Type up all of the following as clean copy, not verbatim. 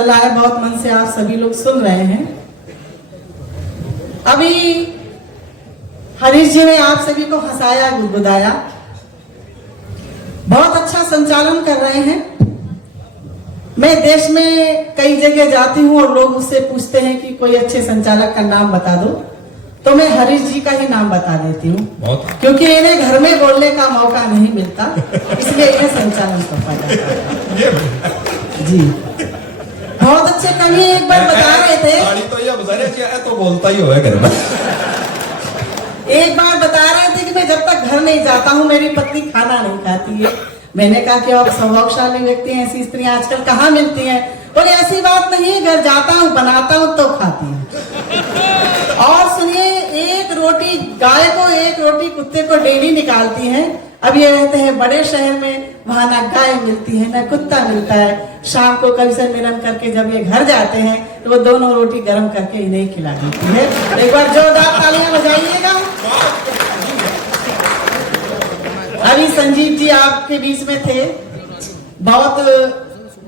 चल रहा है, बहुत मन से आप सभी लोग सुन रहे हैं। अभी हरीश जी ने आप सभी को हंसाया, गुदगुदाया, बहुत अच्छा संचालन कर रहे हैं। मैं देश में कई जगह जाती हूँ और लोग मुझसे पूछते हैं कि कोई अच्छे संचालक का नाम बता दो, तो मैं हरीश जी का ही नाम बता देती हूँ, क्योंकि इन्हें घर में बोलने का मौका नहीं मिलता, इसलिए इन्हें संचालन सौंपा जाता है। जी बहुत अच्छे कवि एक बार बता रहे थे, तो बोलता ही होगा घर में। एक बार बता रहे थे कि मैं जब तक घर नहीं जाता हूँ मेरी पत्नी खाना नहीं खाती है। मैंने कहा कि आप सौभाग्यशाली व्यक्ति हैं, ऐसी स्त्रियां आजकल कहाँ मिलती हैं। बोले ऐसी बात नहीं है, घर जाता हूँ बनाता हूँ तो खाती हूँ। और सुनिए, एक रोटी गाय को, एक रोटी कुत्ते को डेली निकालती है। अब ये रहते हैं बड़े शहर में, वहां ना गाय मिलती है ना कुत्ता मिलता है। शाम को कभी से मिलन करके जब ये घर जाते हैं तो वो दोनों रोटी गर्म करके इन्हें खिला देती है। एक बार जोरदार तालियां बजाइएगा। अभी संजीव जी आपके बीच में थे, बहुत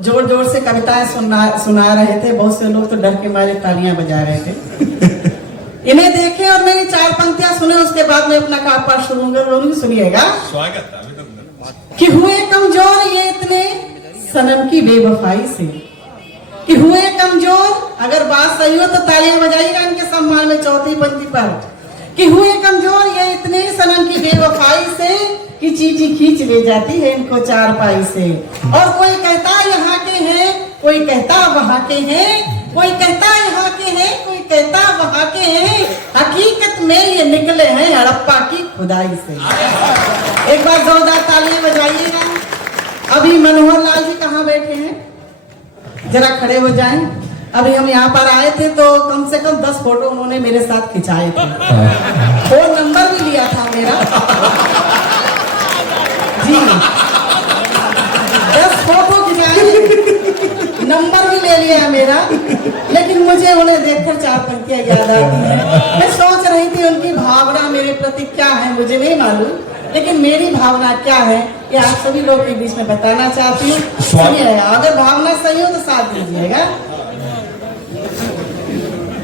जोर जोर से कविताएं सुना रहे थे। बहुत से लोग तो डर के मारे तालियां बजा रहे थे। इन्हें देखे और मेरी 4 पंक्तियां सुने, उसके बाद मैं अपना कापाठ शुरू करूंगी। सुनिएगा। स्वागत है कि हुए कमजोर ये इतने सनम की बेवफाई से, कि हुए कमजोर, अगर बात सही हो तो तालियां बजाइएगा इनके सम्मान में चौथी पंक्ति पर। कि हुए कमजोर ये इतने सनम की बेवफाई से, कि चीटी खींच ले जाती है इनको चारपाई से। और कोई कहता यहाँ के हैं, कोई कहता वहां के हैं, कोई कहता यहाँ के हैं, कोई कहता वहां के हैं, हकीकत में ये निकले हैं हड़प्पा की खुदाई से। एक बार जोरदार तालियां बजाइएगा। अभी मनोहर लाल जी कहाँ बैठे हैं, जरा खड़े हो जाएं। अभी हम यहाँ पर आए थे तो कम से कम 10 फोटो उन्होंने मेरे साथ खिंचाए थे। फोन नंबर भी लिया था मेरा जी, 10 फोटो खिंचाए, नंबर भी ले लिया मेरा। लेकिन मुझे उन्हें देखकर 4 पंक्तियां याद आती हैं। मैं सोच रही थी उनकी भावना मेरे प्रति क्या है, मुझे नहीं मालूम, लेकिन मेरी भावना क्या है ये आप सभी लोग के बीच में बताना चाहती हूँ। सुनिए, अगर भावना सही हो तो साथ दीजिएगा।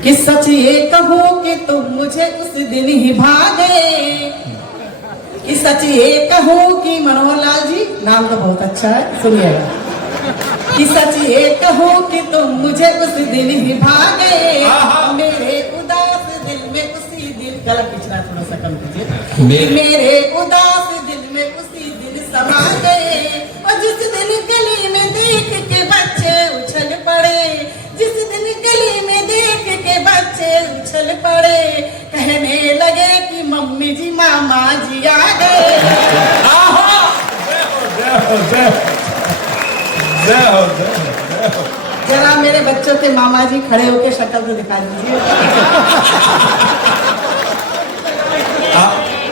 कि सच ये कहूँ कि तुम मुझे उस दिन ही भागे, कि सच ये कहूँ कि मनोहर लाल जी, नाम तो बहुत अच्छा है, सुनिएगा। कि सच ये कहूँ कि तुम मुझे उस दिन ही भागे, मेरे उदास दिल में उसी दिन, गलत पिछड़ा थोड़ा सा कम कीजिए, मेरे उदास दिल में उसी दिन समा गए। और जिस दिन गली में देख के बच्चे उछल पड़े, जिस दिन गली में देख के बच्चे उछल पड़े, कहने लगे कि मम्मी जी मामा जी आ गए। जरा मेरे बच्चों के मामा जी खड़े होके शक्ल तो दिखा दीजिए।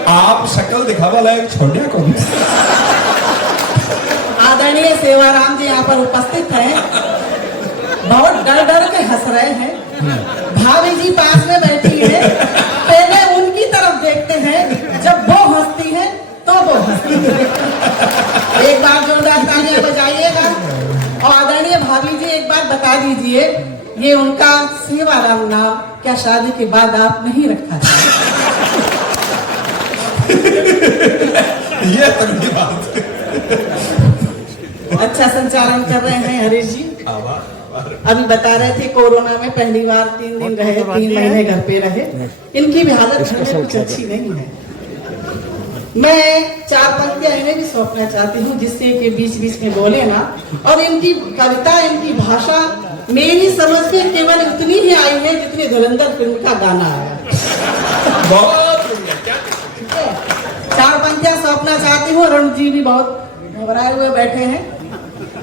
आप शक्ल दिखावा लायक छोड़िया कौन। आदरणीय सेवाराम जी यहाँ पर उपस्थित हैं, बहुत डर डर के हंस रहे हैं। भाभी जी पास में बैठी है, पहले उनकी तरफ देखते हैं, जब वो हंसती है तो वो हंसती है। एक बार जोरदार तालियां बजाइएगा। और आदरणीय भाभी जी एक बार बता दीजिए, ये उनका सेवाराम नाम क्या शादी के बाद आप नहीं रखा था? ये तगड़ी बात। अच्छा संचालन कर रहे हैं हरीश जी। अभी बता रहे थे कोरोना में पहली बार 3 दिन रहे, 3 महीने घर पे रहे। इनकी भी हालत घर में कुछ अच्छी नहीं है। मैं 4 पंक्तियां इन्हें भी सौंपना चाहती हूँ, जिससे कि बीच बीच में बोले ना। और इनकी कविता, इनकी भाषा मेरी समझ में केवल इतनी ही आई है जितनी धुरंधर फिल्म का गाना आया। 4 पंक्तियां सौंपना चाहती हूँ। अरुण जी भी बहुत घबराए हुए बैठे हैं,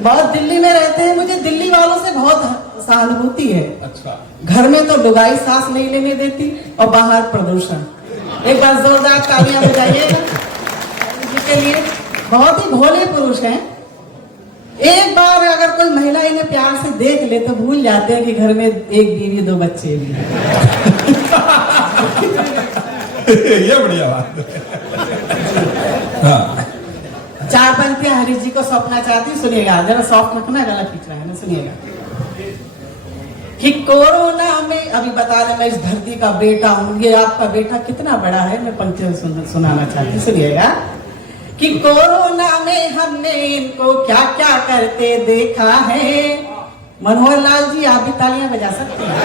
बहुत दिल्ली में रहते हैं, मुझे दिल्ली वालों से बहुत सहानुभूति है। अच्छा। घर में तो लुगाई सांस नहीं लेने देती और बाहर प्रदूषण। एक बार जोरदार तालियां बजाइएगा जिसके लिए। बहुत ही भोले पुरुष हैं। एक बार अगर कोई महिला इन्हें प्यार से देख ले तो भूल जाते हैं कि घर में 1 बीवी 2 बच्चे भी हैं। ये बढ़िया बात है। 4 पंक्तियां हरीश जी को सौंपना चाहती, सुनिएगा। जरा सॉफ्ट रखना, गला खींच रहा है ना, सुनिएगा। कि कोरोना में अभी बता रहे मैं इस धरती का बेटा हूं, ये आपका बेटा कितना बड़ा है, मैं पंक्ति सुनाना चाहती, सुनिएगा। कि कोरोना में हमने इनको क्या क्या करते देखा है। मनोहर लाल जी आप भी तालियां बजा सकते हैं।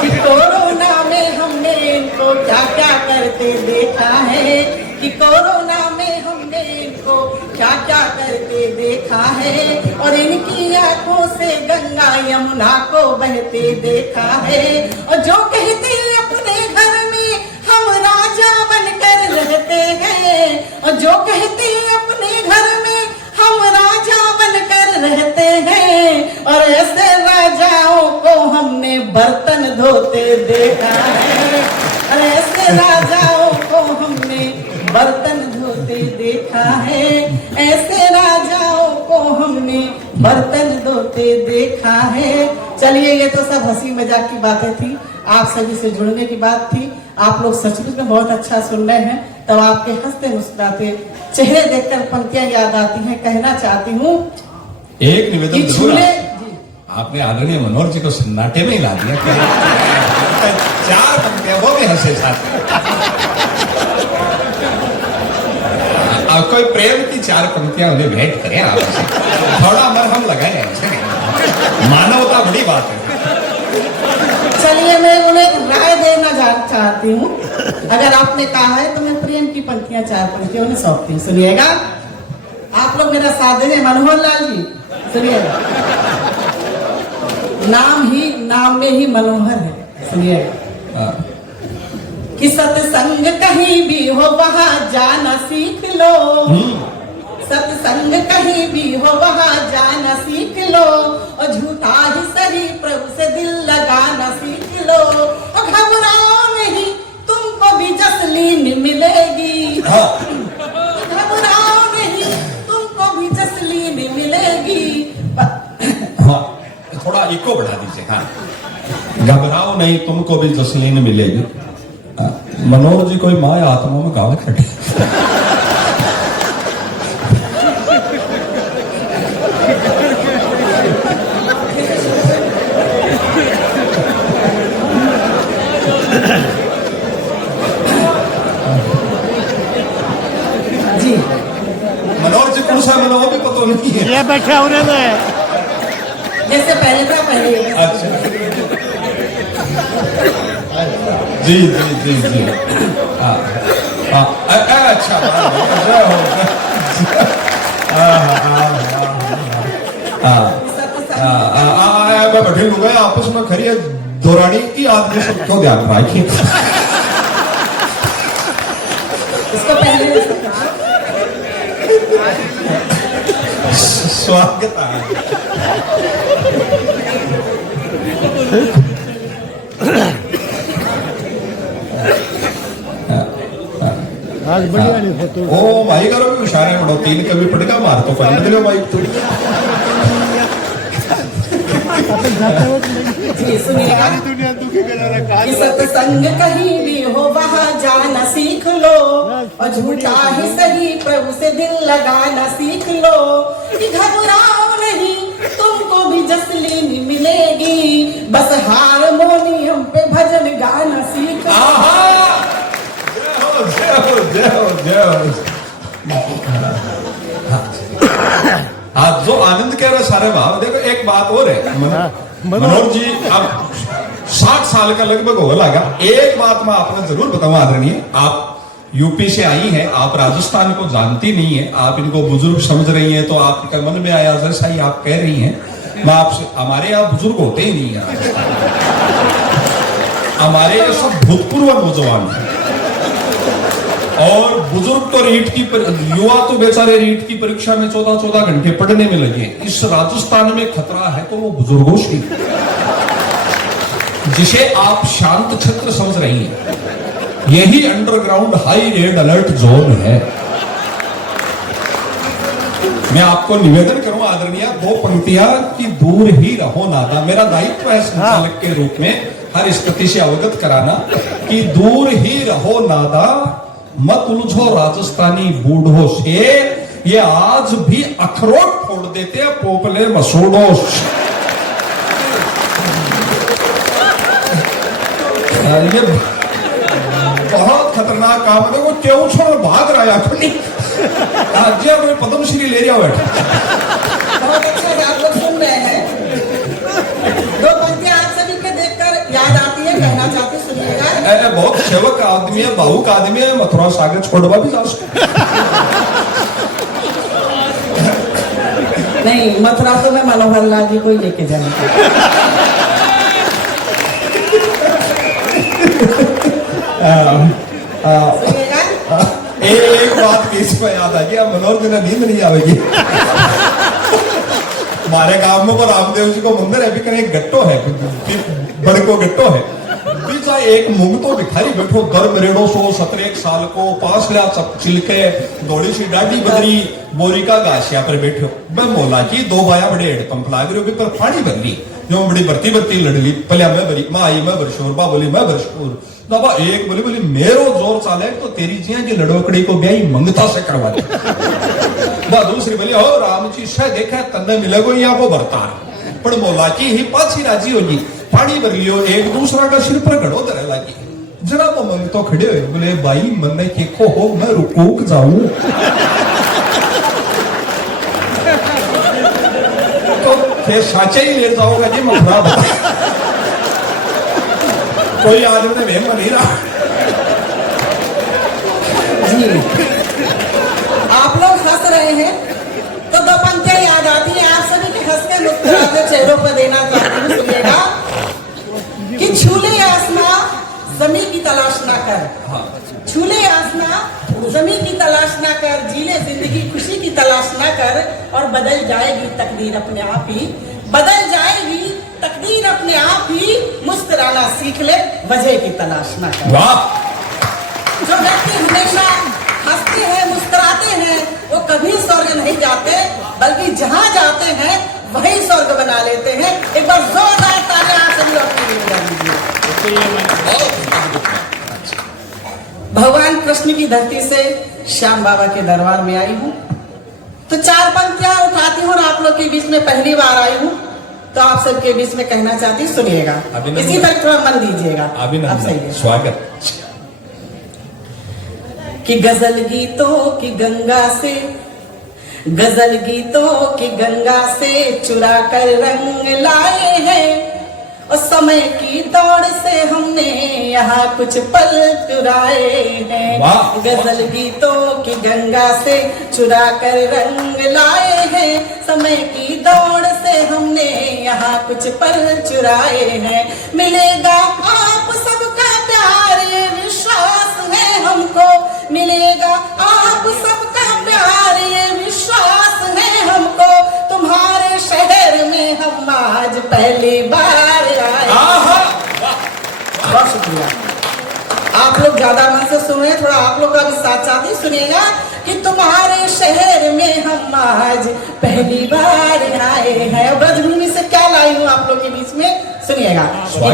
कि कोरोना में हमने इनको क्या क्या करते देखा है, कि कोरोना में हमने इनको क्या क्या करते देखा है, और इनकी आंखों से गंगा यमुना को बहते देखा है। और जो कहते अपने घर में हम राजा बनकर रहते हैं, और जो कहते अपने घर में हम राजा बनकर रहते हैं, और ऐसे राजाओं को हमने बर्तन धोते देखा है, और ऐसे राजाओं को हमने बर्तन धोते देखा है, ऐसे राजाओं को हमने बर्तन धोते देखा है। चलिए ये तो सब हंसी मजाक की बातें थी, आप सभी से जुड़ने की बात थी। आप लोग सचमुच में बहुत अच्छा सुन रहे हैं, तब आपके हंसते मुस्कुराते चेहरे देखकर पंक्तियां याद आती हैं। कहना चाहती हूँ एक निवेदन कि जरूर झूले आपने आदरणीय मनोहर जी को सन्नाटे में ही ला दिया कि 4 पंक्तियां वो भी हंसे साथ। आप कोई प्रेम की 4 पंक्तियां उन्हें भेंट करें, आप थोड़ा मरहम लगाए, मानवता बड़ी बात है। चलिए मैं उन्हें राय देना चाहती हूँ। अगर आपने कहा है तो मैं प्रेम की पंक्तियां 4 पंक्तियां उन्हें सौंपती हूँ। सुनिएगा, आप लोग मेरा साथ देंगे। मनोहर लाल जी सुनिएगा, नाम में ही मनोहर है। सुनिएगा कि सत्संग कहीं भी हो वहां जाना सीख लो, सत्संग कहीं भी हो वहां जाना सीख लो, और झूठा ही सही प्रभु से दिल लगाना सीख लो, और घबराओ नहीं तुमको भी जसलीन मिलेगी, घबराओ नहीं तुमको भी जसलीन मिलेगी। हाँ, थोड़ा इको बढ़ा दीजिए। हाँ, घबराओ नहीं तुमको भी जसलीन मिलेगी। मनोहर जी कोई माया आत्मा में गाँव खड़े। जी मनोहर जी कौन सा मनोहर भी पता नहीं है। ये बैठे हो रहे थे जैसे पहले था पहले। अच्छा जी जी जी जी अच्छा मैं बैठे लोग आपस में खरी दौरानी की आदमी सबको ध्यान रखिए। इसको पहले स्वागत है। आज बढ़िया नहीं फोटो ओ भाई करो भी इशारे पढ़ो, 3 कभी पड़ेगा मार तो पढ़ दे भाई तो। जी सुनिएगा, दुनिया दुखी करा रखा कि सत्संग कहीं भी हो वहां जाना सीख लो, और झूठा ही सही प्रभु से दिल लगाना सीख लो, कि घबराओ नहीं तुमको भी जसलीन मिलेगी, बस हारमोनियम पे भजन गाना सीख लो। आप जो आनंद कह रहे सारे भाव देखो। एक बात और है मनोहर जी, अब 60 साल का लगभग हो लगा। एक बात मैं आपने जरूर बताऊं आदरणीय, आप यूपी से आई हैं, आप राजस्थान को जानती नहीं है, आप इनको बुजुर्ग समझ रही हैं, तो आपके मन में आया जैसा ही आप कह रही हैं। मैं आपसे, हमारे यहाँ बुजुर्ग होते ही नहीं है, हमारे ये सब भूतपूर्व नौजवान हैं, और बुजुर्ग तो रीट की युवा तो बेचारे रीट की परीक्षा में 14-14 घंटे पढ़ने में लगे। इस राजस्थान में खतरा है तो वो बुजुर्गों से, जिसे आप शांत क्षेत्र समझ रही हैं, यही underground high red alert zone है। मैं आपको निवेदन करूं आदरणीय, 2 पंक्तियां कि दूर ही रहो नादा। मेरा दायित्व है संचालक के रूप में हर स्थिति से अवगत कराना कि दूर ही रहो नादा, मत उलझो राजस्थानी बूढ़ों से, ये आज भी अखरोट फोड़ देते हैं पोपले मसूडोस। ये बहुत खतरनाक काम है। वो क्यों छोड़ भाग रहा है अपनी राज्य में पद्मश्री ले रहा बैठा। बहुत अच्छा है, आप लोग सुन रहे हैं। दो पंक्तियां आप सभी के देखकर याद आती है, कहना चाहती, सुनिएगा। बहुत सेवक आदमी है, भावुक आदमी है, मथुरा सागर छोड़वा भी जा सकते। नहीं, मथुरा तो मैं मनोहर लाल जी को ही लेके जाऊंगा। एक बात बीच में याद आ गया, मनोहर जी ने नींद नहीं आवेगी। हमारे गांव में रामदेव जी को मंदिर है, भी एक गट्टो है, बड़े को गट्टो है। बीचा एक मूंग तो भिखारी बैठो, दर मरेड़ो 117 साल को, पास लिया चिलके, थोड़ी सी डाडी बदरी, बोरी का गाशिया पर बैठो। मैं मोला की दो बाया बड़े हेडपंप लाग रहे, पर पानी भर ली, जो बड़ी बरती बरती लड़ली, पलिया मैं भरी, माँ आई मैं बरशोर, बा बोली मैं बरशोर, बाबा एक बोली बोली मेरो जोर चाले तो तेरी जिया की लड़ोकड़ी को ब्याही मंगता से करवा दे। बा दूसरी बोली हो राम जी से देखा तन्ने मिलेगो या वो बरतार, पर मोला की ही पाछी राजी होगी, पानी भर लियो, एक दूसरा का सिर पर घड़ो धरे लागी। जरा वो मंग तो खड़े हुए बोले भाई मन के खो हो, मैं रुकूक जाऊं। तो फिर साचे ही ले जाओगा जी मथुरा बता। कोई आदमी ने वेम नहीं रहा जी। आप लोग हंस रहे हैं तो दो पंक्तियां याद आती हैं, आप सभी के हंस के मुस्कुराते चेहरों पर देना चाहती हूँ, सुनिएगा। कि छूले आसमां जमी की तलाश ना कर, छूले आसमां जमी की तलाश ना कर, जीले जिंदगी खुशी की तलाश ना कर, और बदल जाएगी तकदीर अपने आप ही, बदल जाएगी तकदीर अपने आप ही, मुस्कुराना सीख ले, वजह की तलाश ना कर। जो व्यक्ति हमेशा हंसते हैं, मुस्कुराते हैं, वो कभी स्वर्ग नहीं जाते, बल्कि जहां जाते हैं वही स्वर्ग बना लेते हैं। एक बार जोरदार तालियां आप सभी लोग के लिए बजा दीजिए। भगवान कृष्ण की धरती से श्याम बाबा के दरबार में आई हूँ, तो चार पंक्तियां उठाती हूँ और आप लोग के बीच में पहली बार आई हूँ, तो आप सबके बीच में कहना चाहती, सुनिएगा। इसी तरह थोड़ा मन दीजिएगा। आप सही है। स्वागत। कि गजल गीतों की गंगा से, गजल गीतों की गंगा से चुरा कर रंग लाए हैं, और समय की दौड़ से हमने यहाँ कुछ पल चुराए हैं। गजल गीतों की गंगा से चुरा कर रंग लाए हैं, समय की दौड़ से हमने यहाँ कुछ पल चुराए हैं। मिलेगा आप सबका प्यार ये विश्वास है हमको, मिलेगा आप सबका प्यार ये विश्वास है हमको, तुम्हारे शहर में हम आज पहली बार आए। बहुत शुक्रिया। आप लोग ज्यादा मन से सुन रहे हैं, थोड़ा आप लोग का भी साथ साथ ही सुनिएगा। कि तुम्हारे शहर में हम आज पहली बार आए हैं। ब्रजभूमि से क्या लाई हूँ आप लोग के बीच में, सुनिएगा।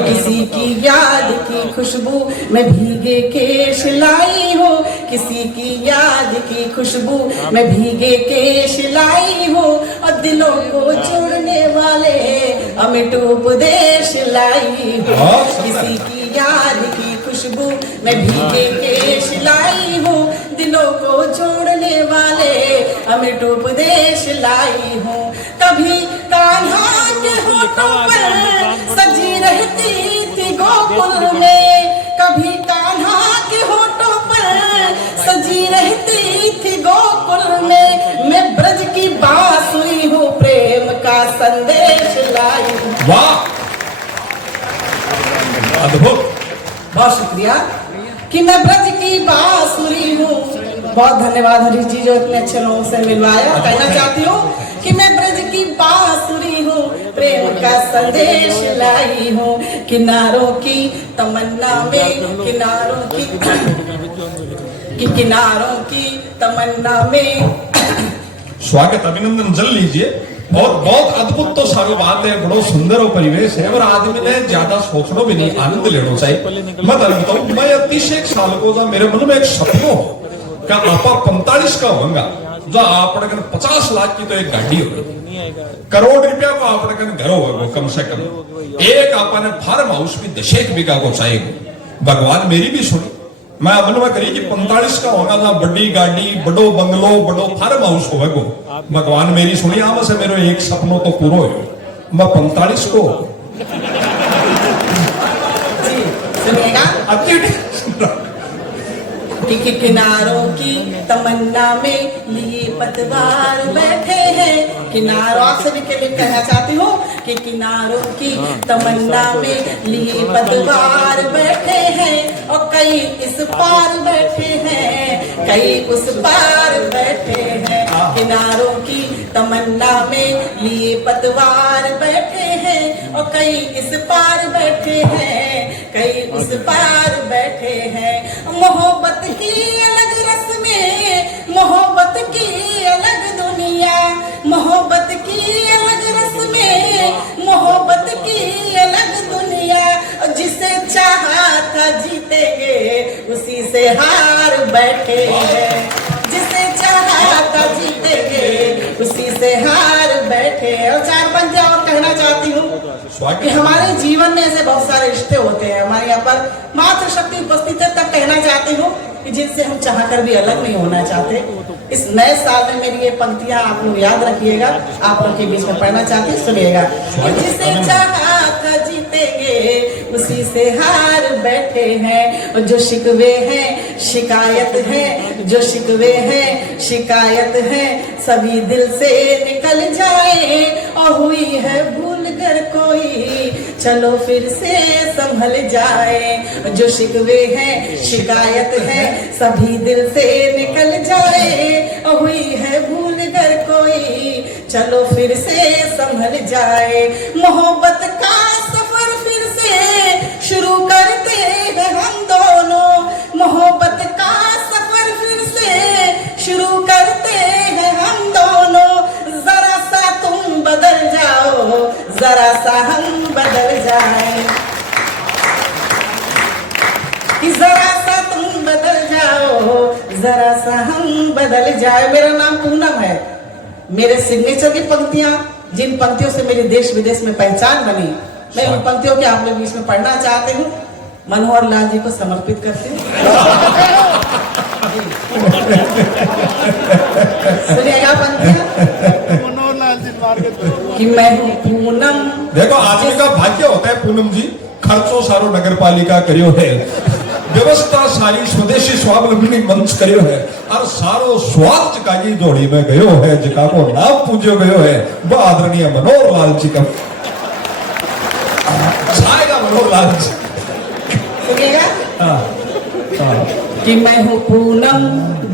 किसी की याद की खुशबू मैं भीगे केश लाई हूँ, किसी की याद की खुशबू मैं भीगे केश लाई हूँ, और दिलों को जोड़ने वाले अमिट उपदेश लाई हूँ। किसी की याद की खुशबू मैं भीगे केश लाई हूँ, दिलों को जोड़ने वाले अमिट उपदेश लाई हूँ। कभी कान्हा के होठों पर सजी रहती थी गोकुल में, कभी कान्हा के होठों पर सजी रहती थी गोकुल में, मैं ब्रज की बांसुरी हूँ, प्रेम का संदेश लाई हूँ। वाह, अद्भुत, बहुत शुक्रिया। कि मैं ब्रज की बांसुरी हूँ, बहुत धन्यवाद हरीश जी जो इतने अच्छे लोगों से मिलवाया। कहना चाहती हूँ कि मैं ब्रज की बांसुरी हूँ, प्रेम का संदेश लाई हूँ, किनारों की तमन्ना में, किनारों की किनारों की तमन्ना में। स्वागत, अभिनंदन जल लीजिए। और बहुत अद्भुत तो सारी बात है, बड़ो सुंदर और परिवेश है, और आदमी ने ज्यादा सोचना भी नहीं, आनंद लेना चाहिए। मैं बताऊं, मैं 31 साल को था, मेरे मन में एक सपनो हो क्या आपा 45 का होगा, जो आपने 50 लाख की तो एक गाड़ी हो, करोड़ रुपया को आपने घर होगा कम से कम, एक आपने फार्म हाउस भी 10 बीघा को चाहिए। भगवान मेरी भी सुनी, मैं अमल में करी कि 45 का होगा ना, बड़ी गाड़ी, बड़ो बंगलो, बड़ो फार्म हाउस होगा। भगवान मेरी सुनी, आम से मेरे एक सपनों तो पूरा हो, मैं 45 को कि किनारों की तमन्ना में लिए पतवार बैठे हैं। किनारों, आपसे भी के लिए कहना चाहती हूँ कि किनारों की तमन्ना में लिए पतवार बैठे हैं, और कई इस पार बैठे हैं, कई उस पार बैठे हैं। किनारों की तमन्ना में लिए पतवार बैठे हैं, और कई इस पार बैठे हैं, कई उस पार बैठे हैं। मोहब्बत की अलग रस्में, मोहब्बत की अलग दुनिया, मोहब्बत की अलग रस्में, मोहब्बत की अलग दुनिया। जिसे चाहा था जीतेंगे, उसी से हार बैठे हैं। जिसे चाहा था जीतेंगे, उसी से हार बैठे। और 4 पंक्ति और कहना चाहती हूँ कि हमारे जीवन में ऐसे बहुत सारे रिश्ते होते हैं, हमारे यहाँ पर मातृशक्ति उपस्थित है, तब कहना चाहती हूँ कि जिनसे हम चाहकर भी अलग नहीं होना चाहते। इस नए साल में मेरी ये पंक्तियां आप लोग याद रखिएगा, आप लोग के बीच में पढ़ना चाहते हैं, सुनिएगा। जिसे चाहा था जीतेंगे, उसी से हार बैठे हैं। और जो शिकवे हैं शिकायत है, जो शिकवे हैं शिकायत है, सभी दिल से निकल जाए। और हुई है भूल कर कोई, चलो फिर से संभल जाए। जो शिकवे हैं शिकायत है, सभी दिल से निकल जाए। और हुई है भूल कर कोई, चलो फिर से संभल जाए। मोहब्बत का सफर फिर से शुरू करते हैं हम दोनों, मोहब्बत का सफर फिर से शुरू करते हैं हम दोनों। जरा सा तुम बदल जाओ, जरा सा हम बदल जाए, कि जरा सा तुम बदल जाओ, जरा सा हम बदल जाए। मेरा नाम पूनम है। मेरे सिग्नेचर की पंक्तियां, जिन पंक्तियों से मेरे देश विदेश में पहचान बनी, मैं उन पंक्तियों के आप लोग बीच में पढ़ना चाहते हूँ। मनोहर लाल जी को समर्पित करते हूँ। सुनिएगा पंक्तियां मनोहर लाल जी मार के कि मैं हूँ पूनम। देखो आदमी का भाग्य होता है पूनम जी, खर्चो सारो नगर पालिका करियो है, व्यवस्था सारी स्वदेशी स्वावलंबी मंच करियो है, और सारो स्वार्थ का जी जोड़ी में गयो है, जिका को नाम पूजो गयो है, वह आदरणीय मनोहर लाल जी का छाएगा। मनोहर लाल जी सुनिएगा कि मैं हूँ पूनम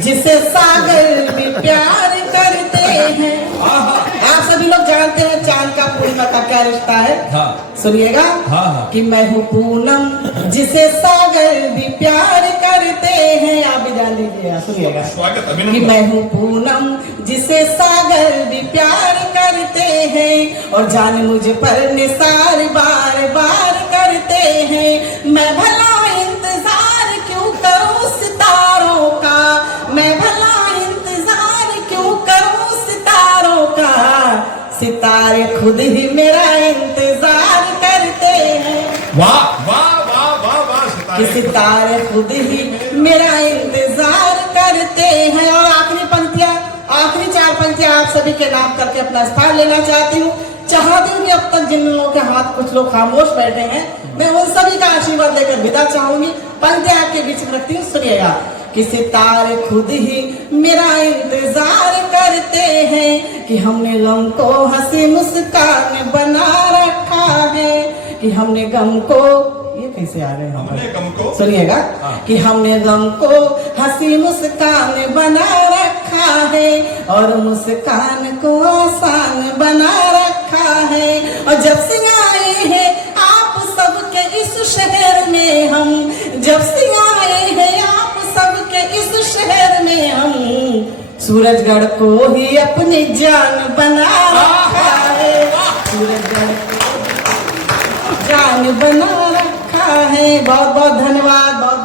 जिसे सागर भी प्यार करते हैं। आप सभी लोग जानते हैं चांद का पूर्णिमा का क्या रिश्ता है। सुनिएगा कि मैं हूँ पूनम जिसे सागर भी प्यार करते हैं। आप भी जान लीजिए, सुनिएगा कि मैं हूँ पूनम जिसे सागर भी प्यार करते हैं, और जान मुझ पर निसार बार बार करते हैं। मैं भला इंतजार क्यों करूं सितारों का, मैं भला इंतजार क्यों करूं सितारों का, सितारे खुद ही मेरा इंतजार करते हैं। वाह वाह वाह वाह वाह, कि सितारे खुद ही मेरा इंतजार करते हैं। और आखिरी पंक्तियां, आखिरी 4 पंक्तियां आप सभी के नाम करके अपना स्थान लेना चाहती हूँ। चाहती हूँ कि अब तक जिन लोगों के हाथ कुछ लोग खामोश बैठे हैं, मैं उन सभी का आशीर्वाद लेकर विदा चाहूंगी। पंक्तियां आपके बीच में रखती हूँ, सुनिएगा कि सितारे खुद ही मेरा इंतजार करते हैं, कि हमने गम को हंसी मुस्कान बना रखा है, कि हमने गम को, ये कैसे आ रहे हैं, हमने गम को, सुनिएगा कि हमने गम को हंसी मुस्कान बना रखा है, और मुस्कान को आसान बना रखा है। और जब से आए हैं आप सबके इस शहर में हम, जब से आए हैं आप सबके इस शहर में हम, सूरजगढ़ को ही अपनी जान बना रखा है, सूरजगढ़ को जान बना रखा है। बहुत बहुत धन्यवाद। बहुत